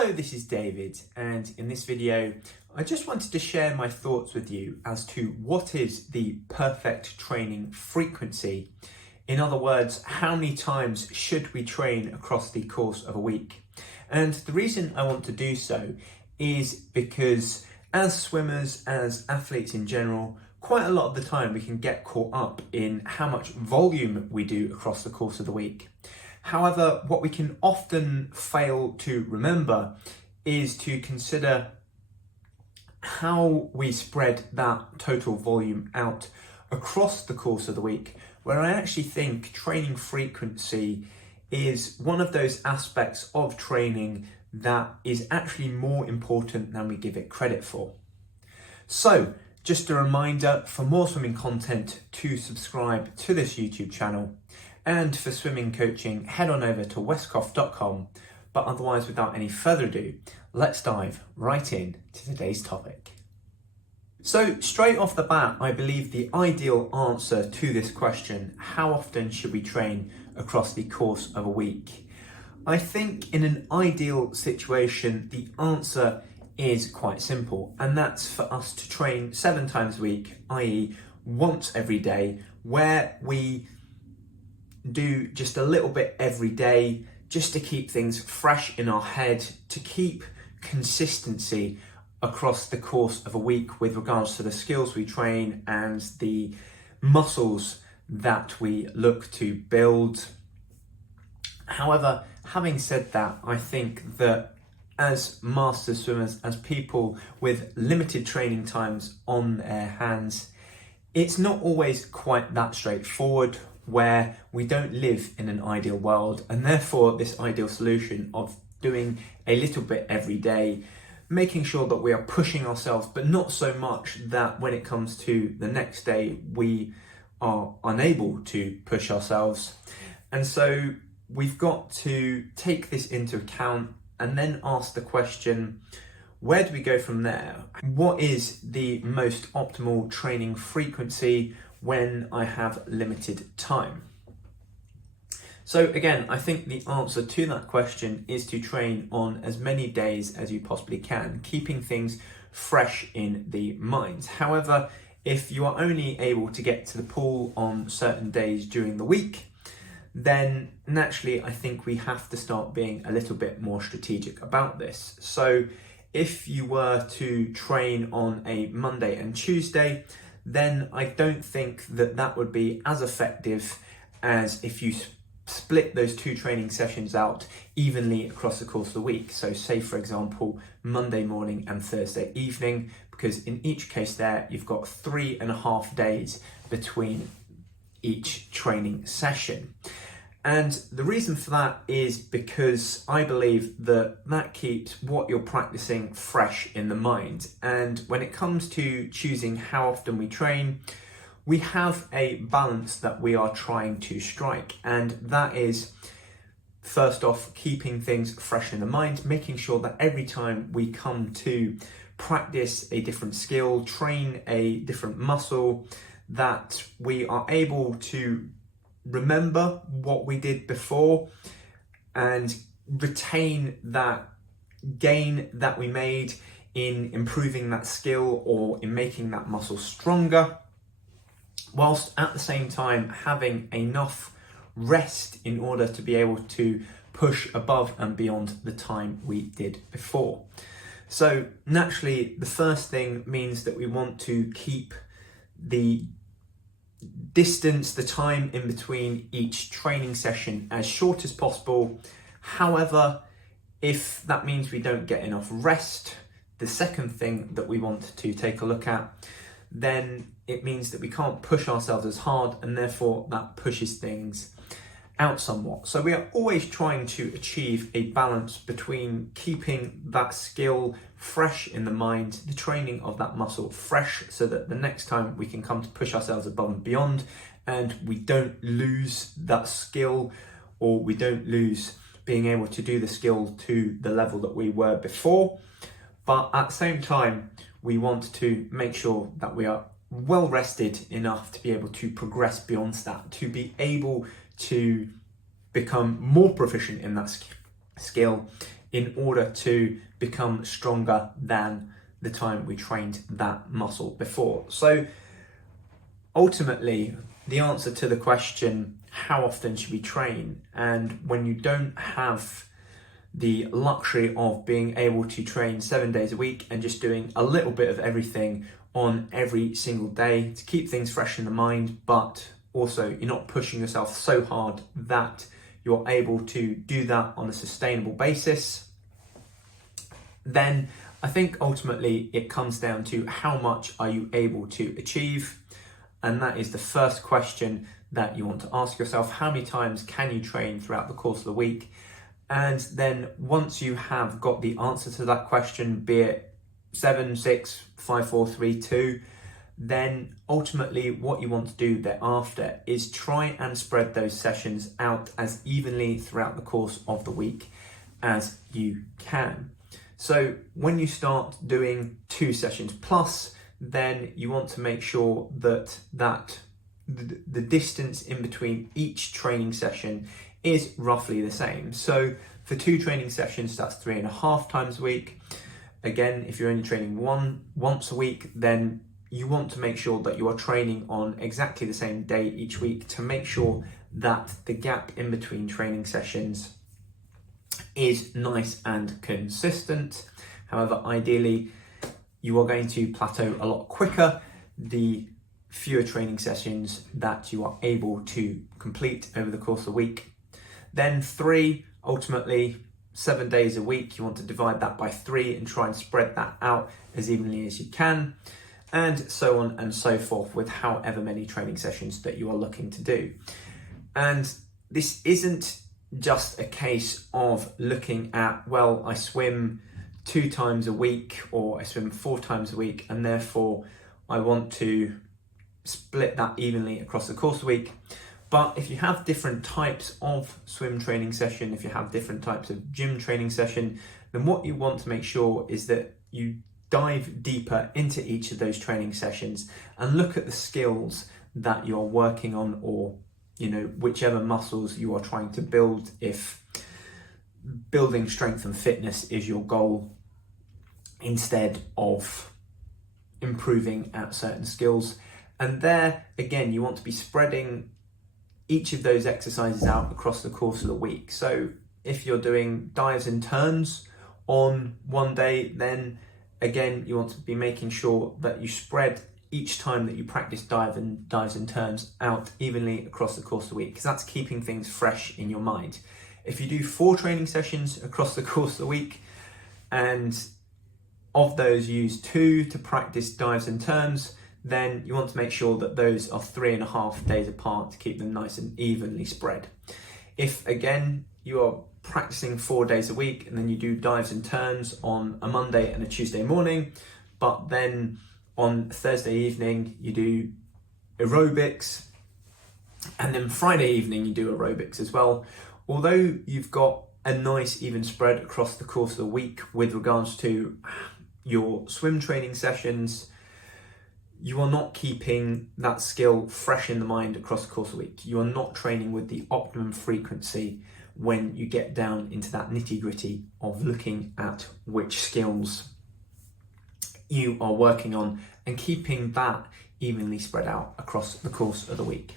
Hello, this is David, and in this video I just wanted to share my thoughts with you as to what is the perfect training frequency. In other words, how many times should we train across the course of a week? And the reason I want to do so is because as swimmers, as athletes in general, quite a lot of the time we can get caught up in how much volume we do across the course of the week. However, what we can often fail to remember is to consider how we spread that total volume out across the course of the week, where I actually think training frequency is one of those aspects of training that is actually more important than we give it credit for. So, just a reminder, for more swimming content, to subscribe to this YouTube channel. And for swimming coaching, head on over to westcough.com. But otherwise, without any further ado, let's dive right in to today's topic. So straight off the bat, I believe the ideal answer to this question, how often should we train across the course of a week? I think in an ideal situation, the answer is quite simple, and that's for us to train 7 times a week, i.e. once every day, where we do just a little bit every day, just to keep things fresh in our head, to keep consistency across the course of a week with regards to the skills we train and the muscles that we look to build. However, having said that, I think that as master swimmers, as people with limited training times on their hands, it's not always quite that straightforward, where we don't live in an ideal world, and therefore this ideal solution of doing a little bit every day, making sure that we are pushing ourselves, but not so much that when it comes to the next day we are unable to push ourselves. And so we've got to take this into account and then ask the question, where do we go from there? What is the most optimal training frequency when I have limited time? So again, I think the answer to that question is to train on as many days as you possibly can, keeping things fresh in the mind. However, if you are only able to get to the pool on certain days during the week, then naturally I think we have to start being a little bit more strategic about this. So if you were to train on a Monday and Tuesday, then I don't think that that would be as effective as if you split those 2 training sessions out evenly across the course of the week. So say, for example, Monday morning and Thursday evening, because in each case there, you've got 3.5 days between each training session. And the reason for that is because I believe that that keeps what you're practicing fresh in the mind. And when it comes to choosing how often we train, we have a balance that we are trying to strike. And that is, first off, keeping things fresh in the mind, making sure that every time we come to practice a different skill, train a different muscle, that we are able to remember what we did before and retain that gain that we made in improving that skill or in making that muscle stronger, whilst at the same time having enough rest in order to be able to push above and beyond the time we did before. So naturally, the first thing means that we want to keep the distance, the time in between each training session as short as possible. However, if that means we don't get enough rest, the second thing that we want to take a look at, then it means that we can't push ourselves as hard, and therefore that pushes things out somewhat. So we are always trying to achieve a balance between keeping that skill fresh in the mind, the training of that muscle fresh, so that the next time we can come to push ourselves above and beyond, and we don't lose that skill, or we don't lose being able to do the skill to the level that we were before. But at the same time, we want to make sure that we are well rested enough to be able to progress beyond that, to be able to become more proficient in that skill in order to become stronger than the time we trained that muscle before. So ultimately, the answer to the question, how often should we train? And when you don't have the luxury of being able to train 7 days a week and just doing a little bit of everything on every single day to keep things fresh in the mind, but also you're not pushing yourself so hard that you're able to do that on a sustainable basis, then I think ultimately it comes down to how much are you able to achieve. And that is the first question that you want to ask yourself. How many times can you train throughout the course of the week? And then once you have got the answer to that question, be it 7, 6, 5, 4, 3, 2, then ultimately what you want to do thereafter is try and spread those sessions out as evenly throughout the course of the week as you can. So when you start doing 2 sessions plus, then you want to make sure that the distance in between each training session is roughly the same. So for 2 training sessions, that's 3.5 times a week. Again, if you're only training once a week, then you want to make sure that you are training on exactly the same day each week to make sure that the gap in between training sessions is nice and consistent. However, ideally, you are going to plateau a lot quicker the fewer training sessions that you are able to complete over the course of the week. Then 3, ultimately 7 days a week, you want to divide that by 3 and try and spread that out as evenly as you can, and so on and so forth with however many training sessions that you are looking to do. And this isn't just a case of looking at, well, I swim 2 times a week or I swim 4 times a week and therefore I want to split that evenly across the course of the week. But if you have different types of swim training session, if you have different types of gym training session, then what you want to make sure is that you dive deeper into each of those training sessions and look at the skills that you're working on, or whichever muscles you are trying to build, if building strength and fitness is your goal instead of improving at certain skills. And there again, you want to be spreading each of those exercises out across the course of the week. So if you're doing dives and turns on one day, then again, you want to be making sure that you spread each time that you practice dives and turns out evenly across the course of the week, because that's keeping things fresh in your mind. If you do 4 training sessions across the course of the week, and of those use 2 to practice dives and turns, then you want to make sure that those are 3.5 days apart to keep them nice and evenly spread. If again, you are practicing 4 days a week and then you do dives and turns on a Monday and a Tuesday morning, but then on Thursday evening you do aerobics, and then Friday evening you do aerobics as well. Although you've got a nice even spread across the course of the week with regards to your swim training sessions, you are not keeping that skill fresh in the mind across the course of the week. You are not training with the optimum frequency when you get down into that nitty-gritty of looking at which skills you are working on and keeping that evenly spread out across the course of the week.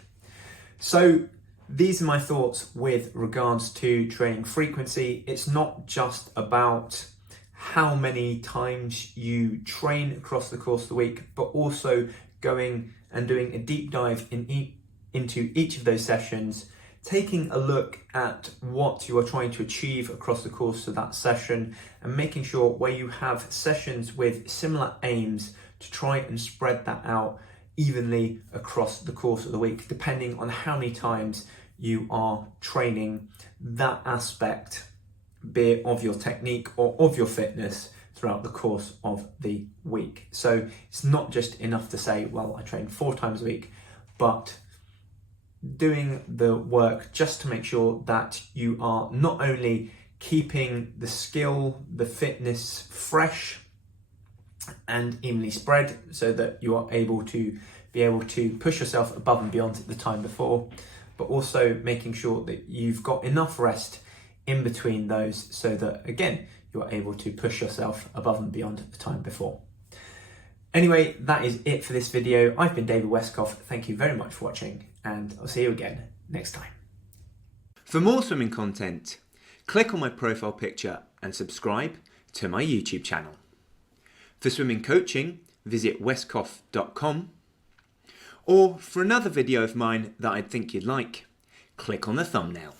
So these are my thoughts with regards to training frequency. It's not just about how many times you train across the course of the week, but also going and doing a deep dive into each of those sessions, taking a look at what you are trying to achieve across the course of that session, and making sure where you have sessions with similar aims to try and spread that out evenly across the course of the week, depending on how many times you are training that aspect, be it of your technique or of your fitness, throughout the course of the week. So it's not just enough to say, well, I train 4 times a week, but doing the work just to make sure that you are not only keeping the skill, the fitness fresh and evenly spread, so that you are able to push yourself above and beyond the time before, but also making sure that you've got enough rest in between those so that, again, you're able to push yourself above and beyond the time before. Anyway, that is it for this video. I've been David Westcough. Thank you very much for watching, and I'll see you again next time. For more swimming content, click on my profile picture and subscribe to my YouTube channel. For swimming coaching, visit westcough.com. Or for another video of mine that I think you'd like, click on the thumbnail.